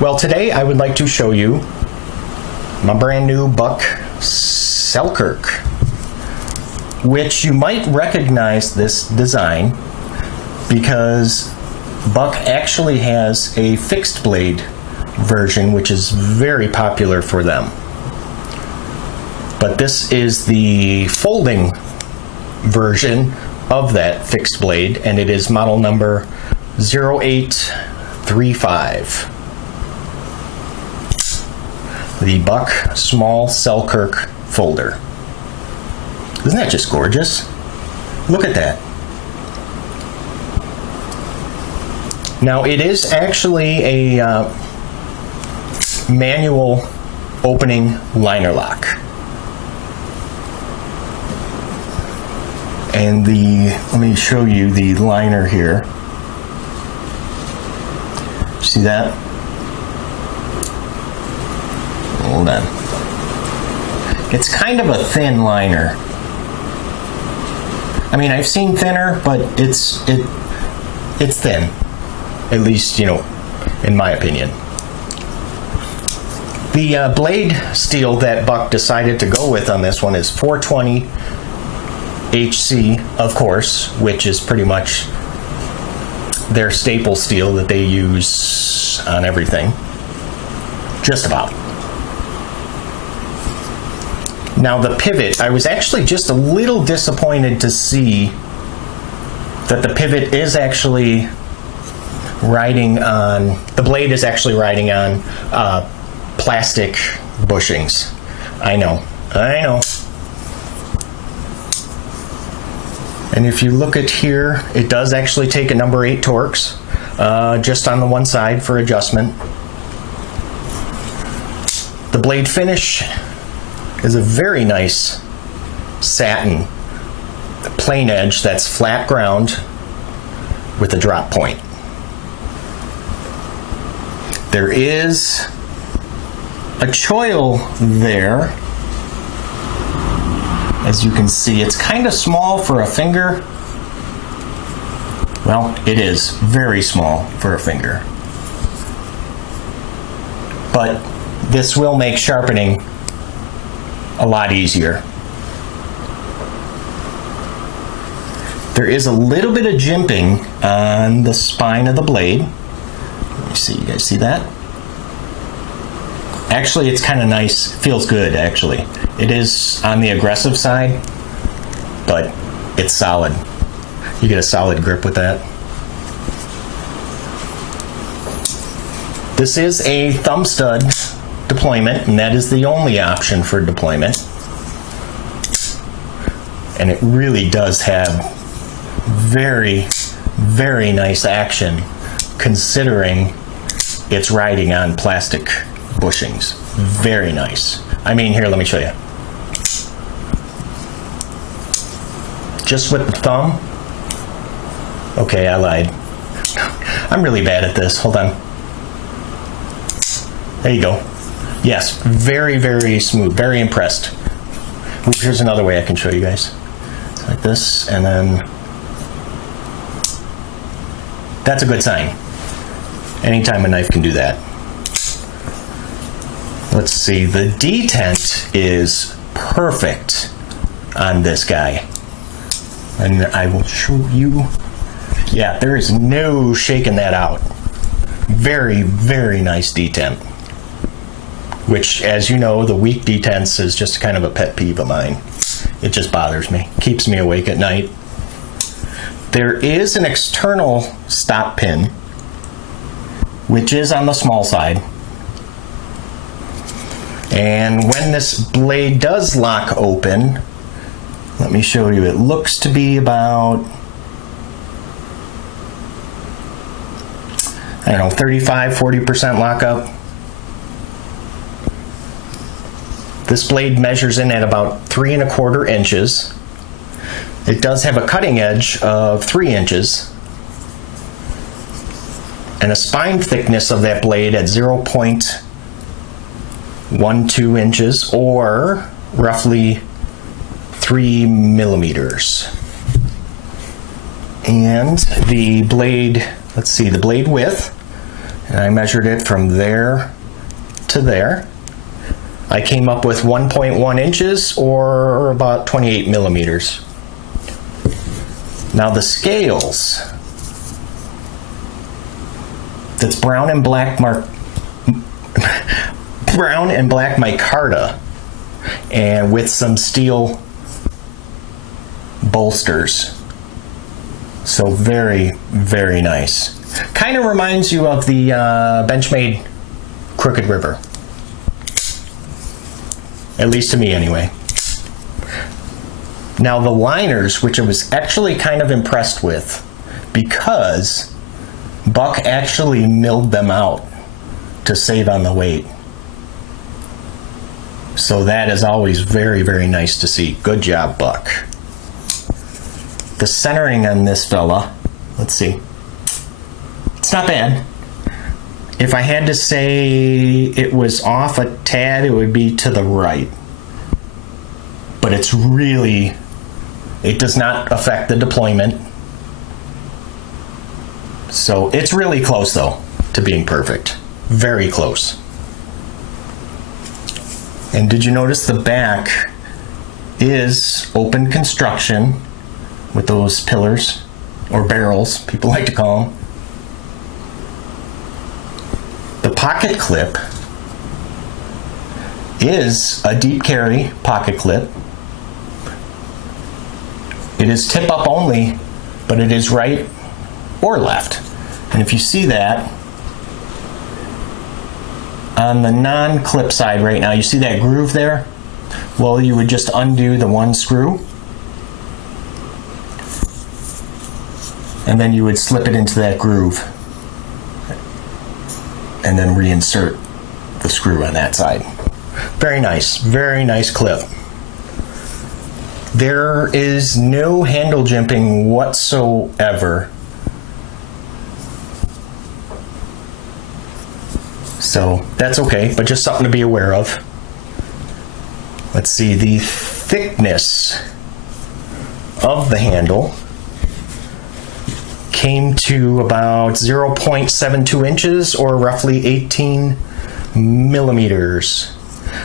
Well, today I would like to show you my brand new Buck Selkirk, which you might recognize this design because Buck actually has a fixed blade version, which is very popular for them. But this is the folding version of that fixed blade, and it is model number 0835. The Buck Small Selkirk Folder. Isn't that just gorgeous? Look at that. Now it is actually a manual opening liner lock. And let me show you the liner here. See that? Hold on. It's kind of a thin liner. I mean, I've seen thinner, but it's thin. At least, in my opinion. The blade steel that Buck decided to go with on this one is 420 HC, of course, which is pretty much their staple steel that they use on everything. Just about. Now the pivot, I was actually just a little disappointed to see that the pivot is actually the blade is actually riding on plastic bushings. I know. And if you look at here, it does actually take a number 8 Torx, just on the one side for adjustment. The blade finish is a very nice satin plain edge that's flat ground with a drop point. There is a choil there. As you can see, it's kind of small for a finger. Well, it is very small for a finger. But this will make sharpening a lot easier. There is a little bit of jimping on the spine of the blade. Let me see, you guys see that? Actually, it's kind of nice, feels good actually. It is on the aggressive side, but it's solid. You get a solid grip with that. This is a thumb stud deployment, and that is the only option for deployment. And it really does have very, very nice action considering it's riding on plastic bushings. Very nice. I mean, here, let me show you. Just with the thumb. Okay, I lied. I'm really bad at this. Hold on. There you go. Yes, very, very smooth. Very impressed. Here's another way I can show you guys. It's like this, and then that's a good sign. Anytime a knife can do that. Let's see, the detent is perfect on this guy. And I will show you. Yeah, there is no shaking that out. Very, very nice detent. Which, as you know, the weak detents is just kind of a pet peeve of mine. It just bothers me. Keeps me awake at night. There is an external stop pin, which is on the small side. And when this blade does lock open, let me show you, it looks to be about, 35–40% lockup. This blade measures in at about 3 1/4 inches. It does have a cutting edge of 3 inches and a spine thickness of that blade at 0.12 inches, or roughly 3 millimeters. And the blade, let's see, the blade width and I measured it from there to there. I came up with 1.1 inches or about 28 millimeters. Now the scales, that's brown and black micarta, and with some steel bolsters. So very, very nice. Kind of reminds you of the Benchmade Crooked River. At least to me anyway. Now the liners, which I was actually kind of impressed with, because Buck actually milled them out to save on the weight. So that is always very, very nice to see. Good job, Buck. The centering on this fella, let's see. It's not bad. If I had to say it was off a tad, it would be to the right. But it's really, it does not affect the deployment. So it's really close though to being perfect. Very close. And did you notice the back is open construction with those pillars, or barrels, people like to call them. The pocket clip is a deep carry pocket clip. It is tip up only, but it is right or left. And if you see that, on the non-clip side right now, you see that groove there? Well, you would just undo the one screw, and then you would slip it into that groove, and then reinsert the screw on that side. Very nice clip. There is no handle jimping whatsoever. So that's okay, but just something to be aware of. Let's see, the thickness of the handle came to about 0.72 inches or roughly 18 millimeters.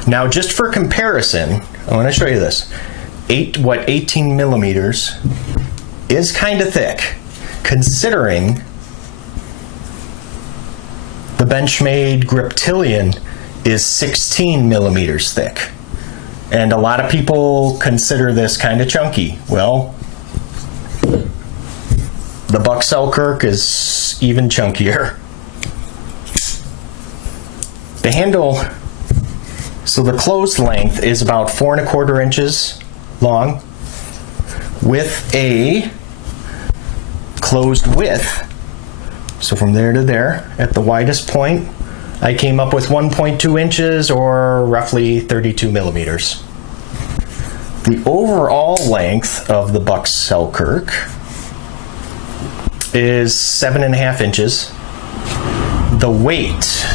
Now, just for comparison, I want to show you this. 18 millimeters is kind of thick, considering the Benchmade Griptilian is 16 millimeters thick. And a lot of people consider this kind of chunky. Well, the Buck Selkirk is even chunkier. The handle, so the closed length is about 4 1/4 inches long, with a closed width. So from there to there, at the widest point, I came up with 1.2 inches or roughly 32 millimeters. The overall length of the Buck Selkirk is 7.5 inches. The weight.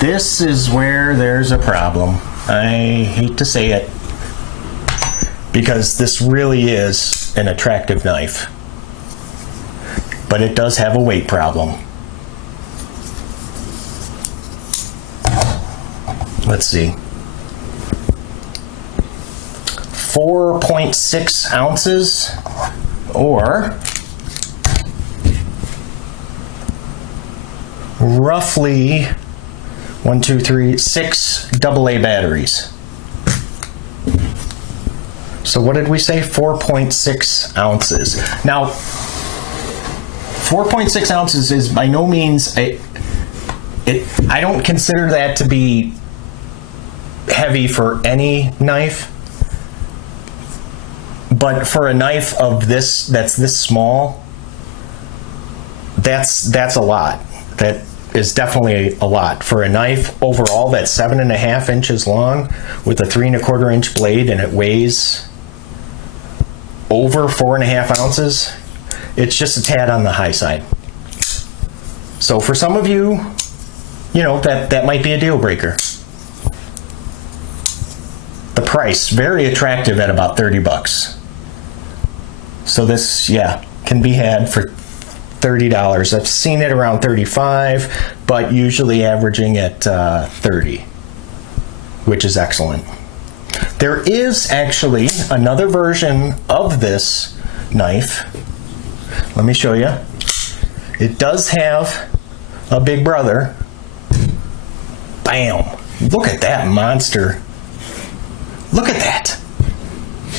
This is where there's a problem. I hate to say it, because this really is an attractive knife. But it does have a weight problem. Let's see. 4.6 ounces, or roughly 6 AA batteries. So what did we say? 4.6 ounces. Now, 4.6 ounces is by no means I don't consider that to be heavy for any knife. But for a knife of this, that's this small, that's a lot. That is definitely a lot. For a knife overall that's 7.5 inches long with a 3 1/4 inch blade, and it weighs over 4.5 ounces, it's just a tad on the high side. So for some of you, that might be a deal breaker. The price, very attractive at about $30. So this, can be had for $30. I've seen it around $35, but usually averaging at $30, which is excellent. There is actually another version of this knife. Let me show you. It does have a big brother. Bam! Look at that monster. Look at that.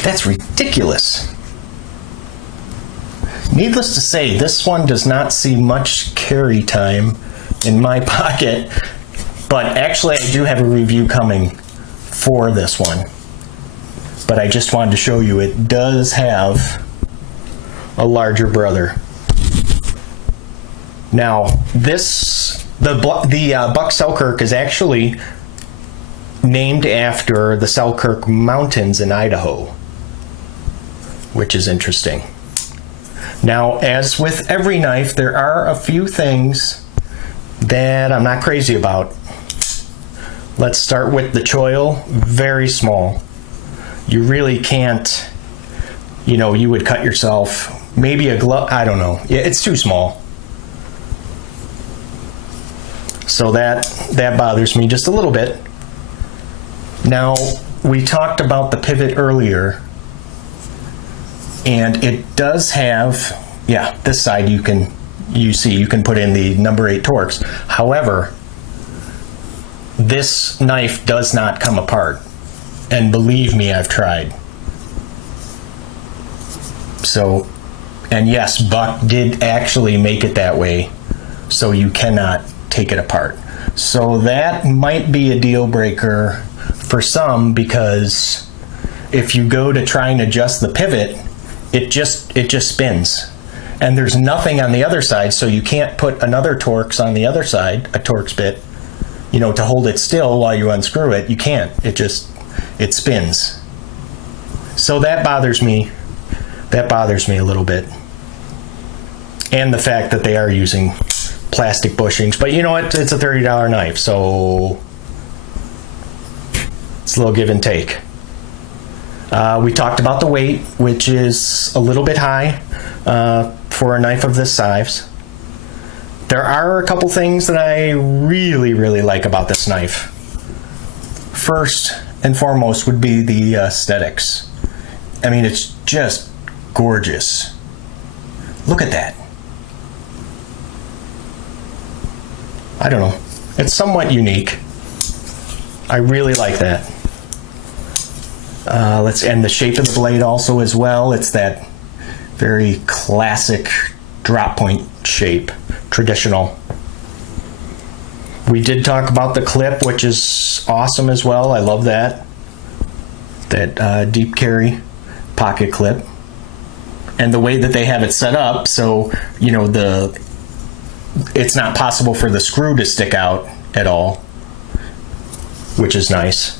That's ridiculous. Needless to say, this one does not see much carry time in my pocket, but actually I do have a review coming for this one. But I just wanted to show you it does have a larger brother. Now, the buck Selkirk is actually named after the Selkirk Mountains in Idaho, which is interesting. Now, as with every knife, there are a few things that I'm not crazy about. Let's start with the choil. Very small. You really can't, you would cut yourself. Maybe a glove, I don't know. Yeah, it's too small. So that bothers me just a little bit. Now, we talked about the pivot earlier, and it does have, this side you can put in the number 8 Torx. However, this knife does not come apart. And believe me, I've tried. So, and yes, Buck did actually make it that way, so you cannot take it apart. So that might be a deal breaker for some, because if you go to try and adjust the pivot, it just spins. And there's nothing on the other side, so you can't put another Torx on the other side, a Torx bit, to hold it still while you unscrew it. You can't. It spins. So that bothers me. That bothers me a little bit. And the fact that they are using plastic bushings. But you know what? It's a $30 knife, so it's a little give and take. We talked about the weight, which is a little bit high for a knife of this size. There are a couple things that I really, really like about this knife. First and foremost would be the aesthetics. I mean, it's just gorgeous. Look at that. I don't know. It's somewhat unique. I really like that. And the shape of the blade also as well. It's that very classic drop point shape, traditional. We did talk about the clip, which is awesome as well. I love that. That deep carry pocket clip. And the way that they have it set up, so, it's not possible for the screw to stick out at all, which is nice.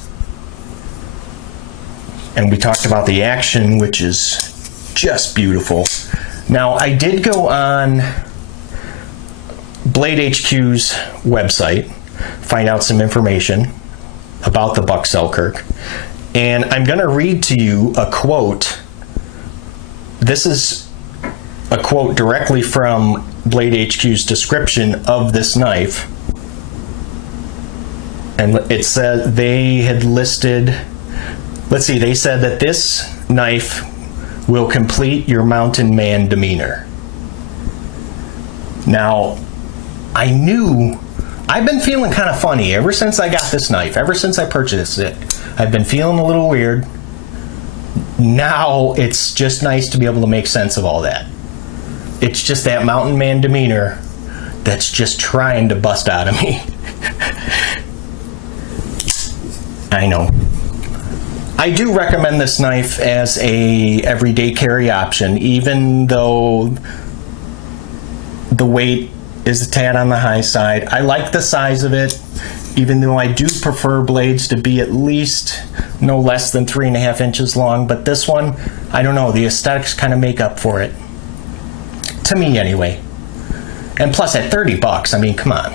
And we talked about the action, which is just beautiful. Now, I did go on Blade HQ's website, find out some information about the buck Selkirk, and I'm going to read to you a quote. This is a quote directly from Blade HQ's description of this knife. And it said they had listed, they said that this knife will complete your mountain man demeanor. Now, I've been feeling kind of funny ever since I got this knife, ever since I purchased it. I've been feeling a little weird. Now it's just nice to be able to make sense of all that. It's just that mountain man demeanor that's just trying to bust out of me. I know. I do recommend this knife as a everyday carry option, even though the weight is a tad on the high side. I like the size of it, even though I do prefer blades to be at least no less than 3.5 inches long. But this one, I don't know, the aesthetics kind of make up for it. To me, anyway. And plus, at $30, I mean, come on.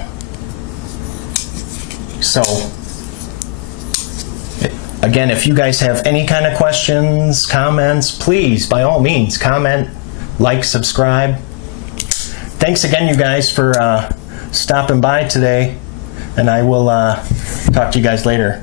So, again, if you guys have any kind of questions, comments, please, by all means, comment, like, subscribe. thanks again, you guys, for stopping by today, and I will talk to you guys later.